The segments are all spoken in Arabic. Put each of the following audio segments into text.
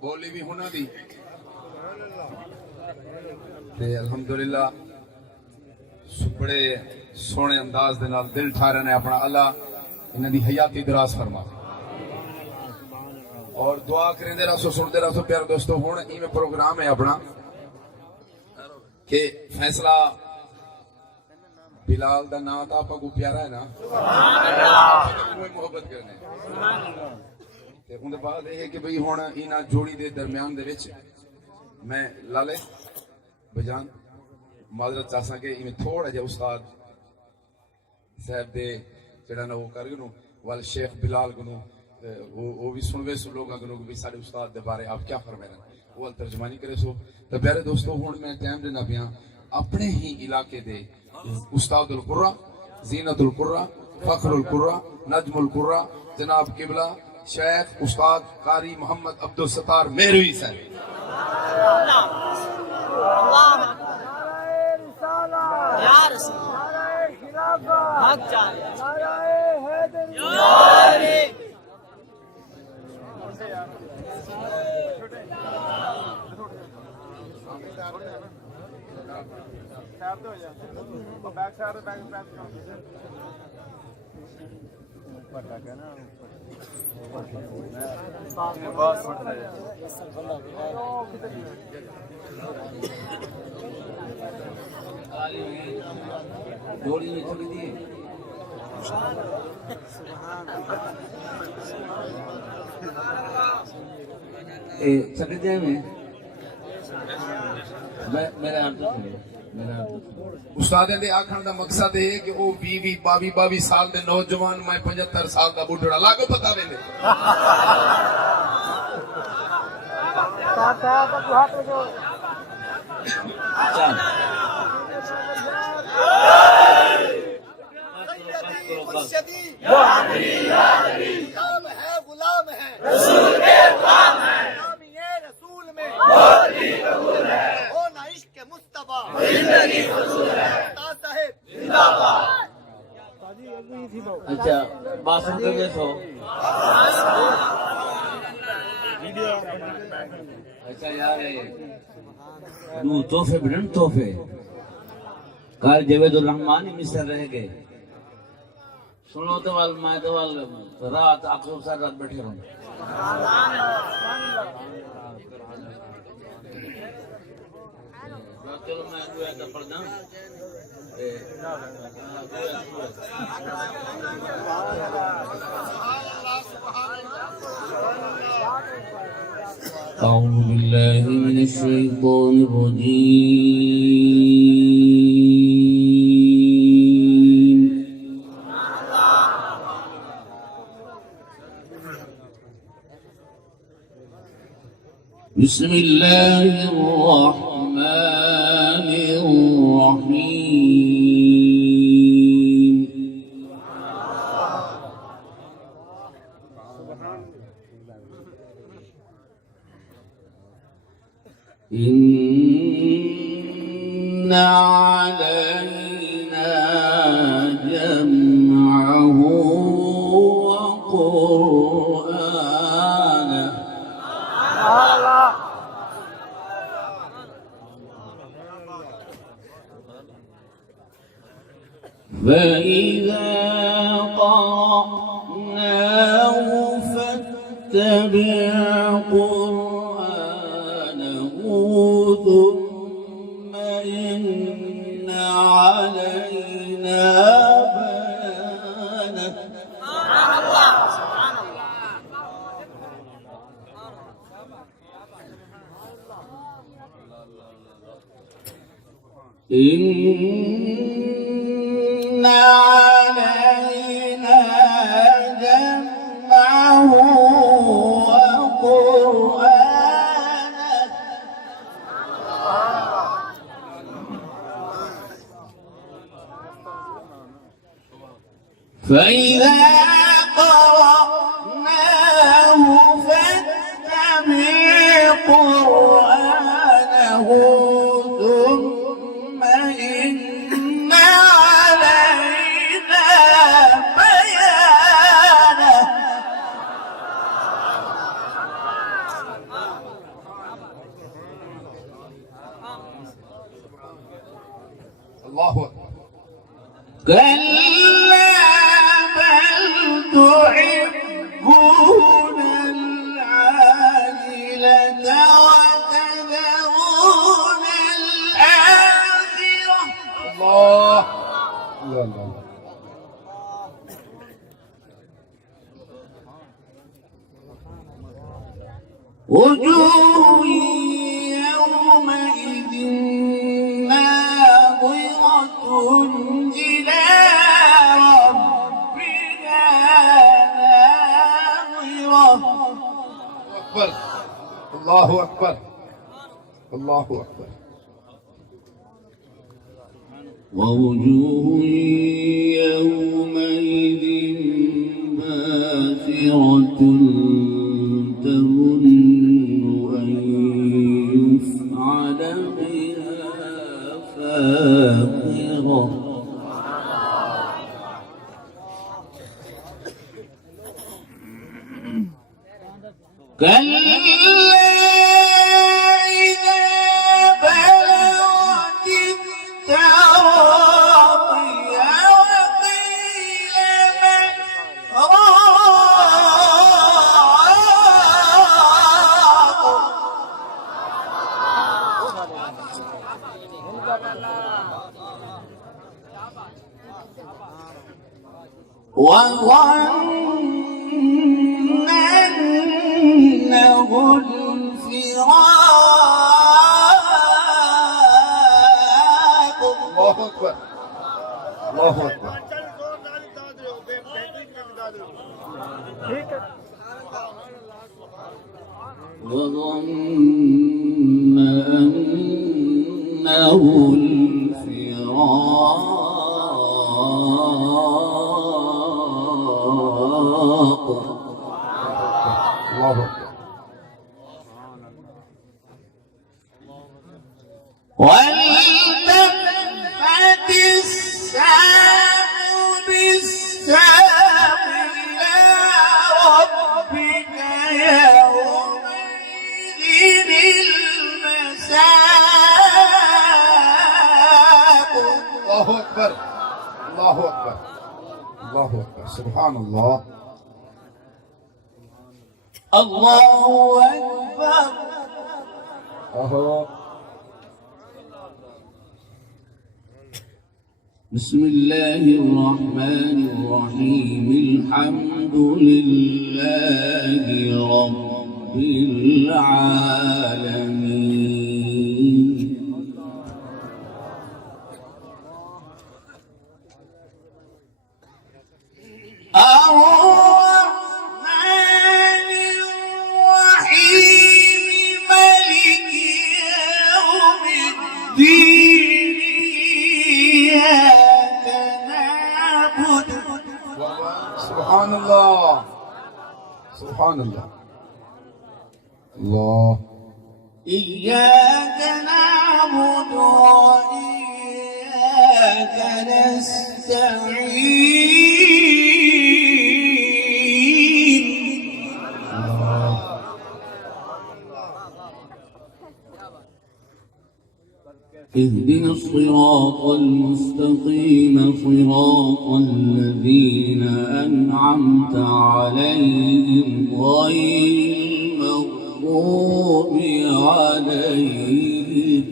بولی بھی ہونا دی تے الحمدللہ بڑے سونے انداز دے نال دل ٹھارے نے اپنا اللہ انہاں دی حیاتی دراز فرما اور دعا کریں دے رہو سنتے رہو پیارے دوستو ہن ایویں پروگرام ہے اپنا کہ فیصلہ بلال دا نام تا آپ کو پیارا ہے نا محبت کرنے تے اون دے بعد یہ ہے کہ بھئی ہن انہاں جوڑی دے درمیان دے وچ میں لالے بجان معذرت چاہساں کہ ایویں تھوڑا جہا استاد صاحب دے جڑا نا وہ کر گنو وال شیخ بلال گنو وہ بھی سنوے سو لوگاں گنو کہ سارے استاد دے بارے آپ کیا فرمائیں وہ ترجمانی کرے سو تو پیارے دوستو ہن میں ٹائم دینا پیاں اپنے ہی علاقے دے استاد القرہ زینت القرہ فخر القرہ نجم القرہ جناب قبلہ شیخ استاد قاری محمد عبدالستار مہروی صاحب یا رسول حق جان جوڑی میں چھوڑی دی چھڑی دے میں میرا استاد دے آکھن دا مقصد ہے کہ او 22 سال دے نوجوان میں 75 سال دا بڈھڑا لاگو پتا ویندے غلام ہے رسول کے غلام ہے نام یہ رسول میں بہت ہی قبول ہے ہونا عشق مصطفیٰ زندگی فضول ہے استاد صاحب زندہ باد اچھا باسن کر دے سو اچھا یار نو تحفے بڑھن تحفے کال جوید الرحمن ہی مصر رہ گئے سنو تو وال میں تو وال رات آخر سار رات بیٹھے رہوں چلو میں دعا کا پڑھنا أعوذ بالله من الشيطان الرجيم بسم الله الرحمن الرحيم إن علينا جمعه وقرآنه فإذا قرأناه فاتبع قرآنه ثم إن علينا بيانه إن علينا جمعه وقرآنه فإذا قرأناه فاتبع قرآنه ثم إن علينا بيانه الله أكبر. كلا بل تحبون العاجلة وتذرون الآخرة. الله. لا لا لا. وجوه يومئذ ناظرة إلى ربها ناظرة. أكبر. الله أكبر. الله أكبر. ووجوه يومئذ باسرة تظن أن يفعل بها فاقرة. كلا إذا بلغت التراقي وقيل من راق وظن أنه الفراق. الله أكبر. الله أكبر. وظن أنه الفراق. الله أكبر. والتفت الساق بالساق إلى ربك يومئذ المساق. الله أكبر. الله أكبر. الله أكبر. سبحان الله. الله أكبر. أهو. بسم الله الرحمن الرحيم. الحمد لله رب العالمين. الرحمن الرحيم. ملك يوم الدين. إياك نعبد. سبحان الله. سبحان الله. الله. إياك نعبد وإياك نستعين. اهدنا الصراط المستقيم صراط الذين أنعمت عليهم غير المغضوب عليهم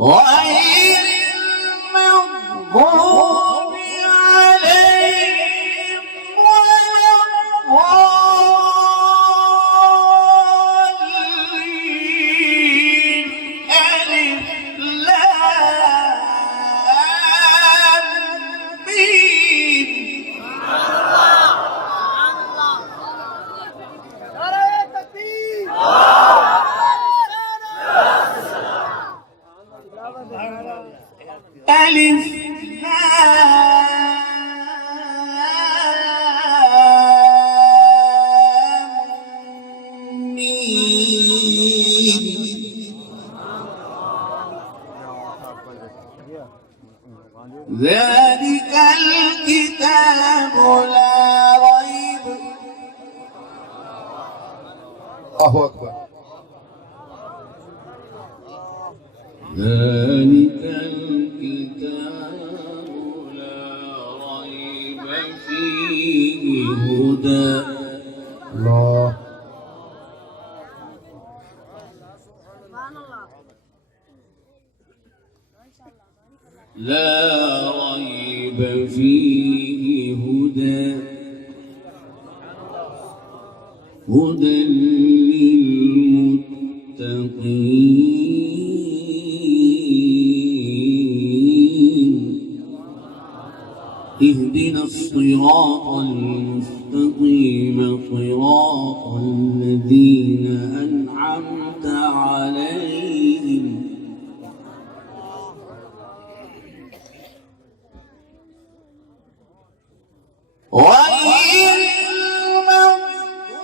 غير المغضوب عليهم ولا الضالين. ألف لام ميم. ألف لام ميم. ذلك الكتاب لا ريب الهدى. الله. لا ريب فيه هدى للمتقين. اهدنا الصراط المستقيم صراط الذين أنعمت عليهم غير المغضوب